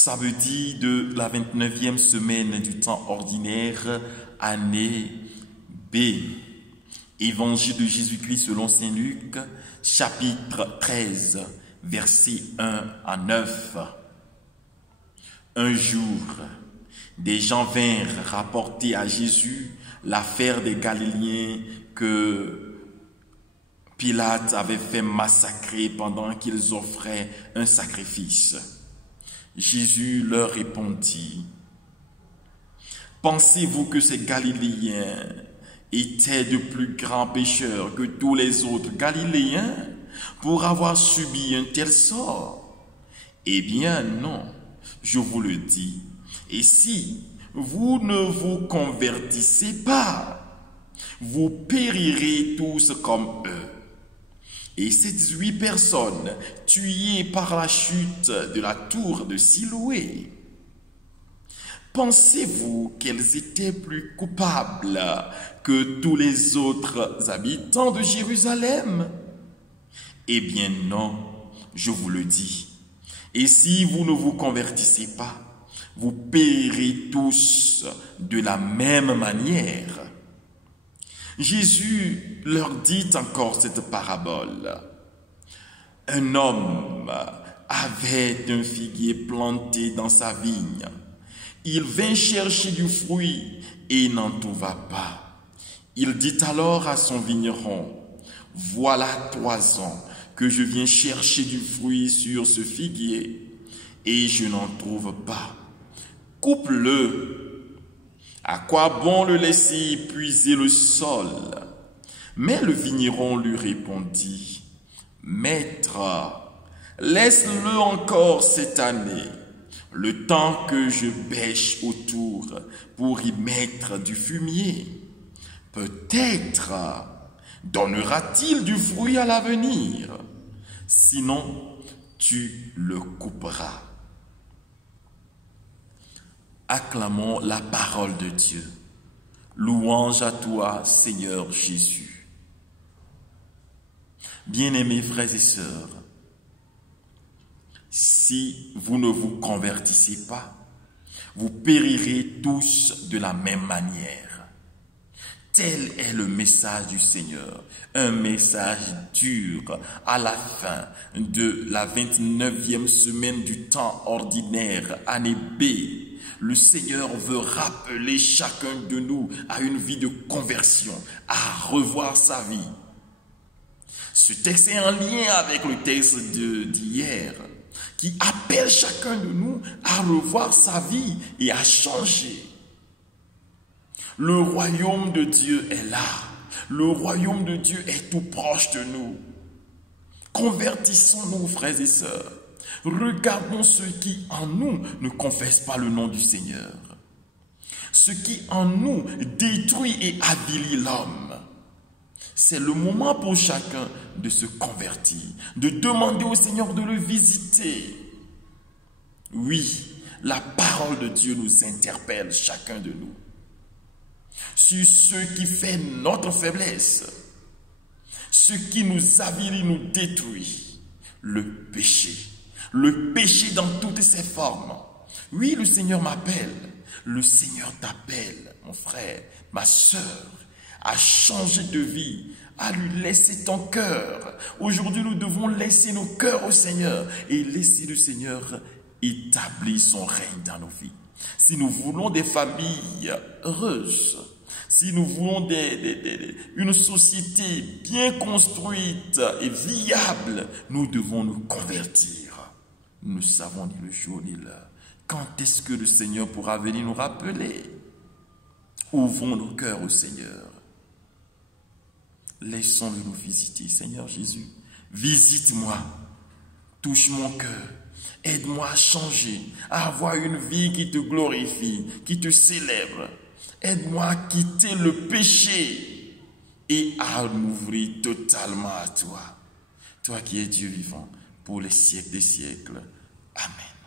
Samedi de la 29e semaine du temps ordinaire, année B. Évangile de Jésus-Christ selon saint Luc, chapitre 13, versets 1 à 9. Un jour, des gens vinrent rapporter à Jésus l'affaire des Galiléens que Pilate avait fait massacrer pendant qu'ils offraient un sacrifice. Jésus leur répondit: pensez-vous que ces Galiléens étaient de plus grands pécheurs que tous les autres Galiléens pour avoir subi un tel sort? Eh bien non, je vous le dis. Et si vous ne vous convertissez pas, vous périrez tous comme eux. Et ces 18 personnes tuées par la chute de la tour de Siloé, pensez-vous qu'elles étaient plus coupables que tous les autres habitants de Jérusalem? Eh bien non, je vous le dis. Et si vous ne vous convertissez pas, vous périrez tous de la même manière. Jésus leur dit encore cette parabole. Un homme avait un figuier planté dans sa vigne. Il vint chercher du fruit et n'en trouva pas. Il dit alors à son vigneron: voilà 3 ans que je viens chercher du fruit sur ce figuier et je n'en trouve pas. Coupe-le. À quoi bon le laisser épuiser le sol? Mais le vigneron lui répondit: Maître, laisse-le encore cette année, le temps que je bêche autour pour y mettre du fumier. Peut-être donnera-t-il du fruit à l'avenir. Sinon, tu le couperas. Acclamons la parole de Dieu. Louange à toi, Seigneur Jésus. Bien-aimés frères et sœurs, si vous ne vous convertissez pas, vous périrez tous de la même manière. Tel est le message du Seigneur, un message dur à la fin de la 29e semaine du temps ordinaire, année B. Le Seigneur veut rappeler chacun de nous à une vie de conversion, à revoir sa vie. Ce texte est en lien avec le texte d'hier, qui appelle chacun de nous à revoir sa vie et à changer. Le royaume de Dieu est là. Le royaume de Dieu est tout proche de nous. Convertissons-nous, frères et sœurs. Regardons ceux qui en nous ne confessent pas le nom du Seigneur. Ce qui en nous détruit et avilit l'homme. C'est le moment pour chacun de se convertir, de demander au Seigneur de le visiter. Oui, la parole de Dieu nous interpelle, chacun de nous, sur ce qui fait notre faiblesse, ce qui nous avilit, nous détruit, le péché. Le péché dans toutes ses formes. Oui, le Seigneur m'appelle. Le Seigneur t'appelle, mon frère, ma sœur, à changer de vie, à lui laisser ton cœur. Aujourd'hui, nous devons laisser nos cœurs au Seigneur et laisser le Seigneur établir son règne dans nos vies. Si nous voulons des familles heureuses, si nous voulons une société bien construite et viable, nous devons nous convertir. Nous ne savons ni le jour ni l'heure. Quand est-ce que le Seigneur pourra venir nous rappeler? Ouvrons nos cœurs au Seigneur. Laissons-le nous visiter. Seigneur Jésus, visite-moi. Touche mon cœur. Aide-moi à changer, à avoir une vie qui te glorifie, qui te célèbre. Aide-moi à quitter le péché et à m'ouvrir totalement à toi. Toi qui es Dieu vivant pour les siècles des siècles. Amen.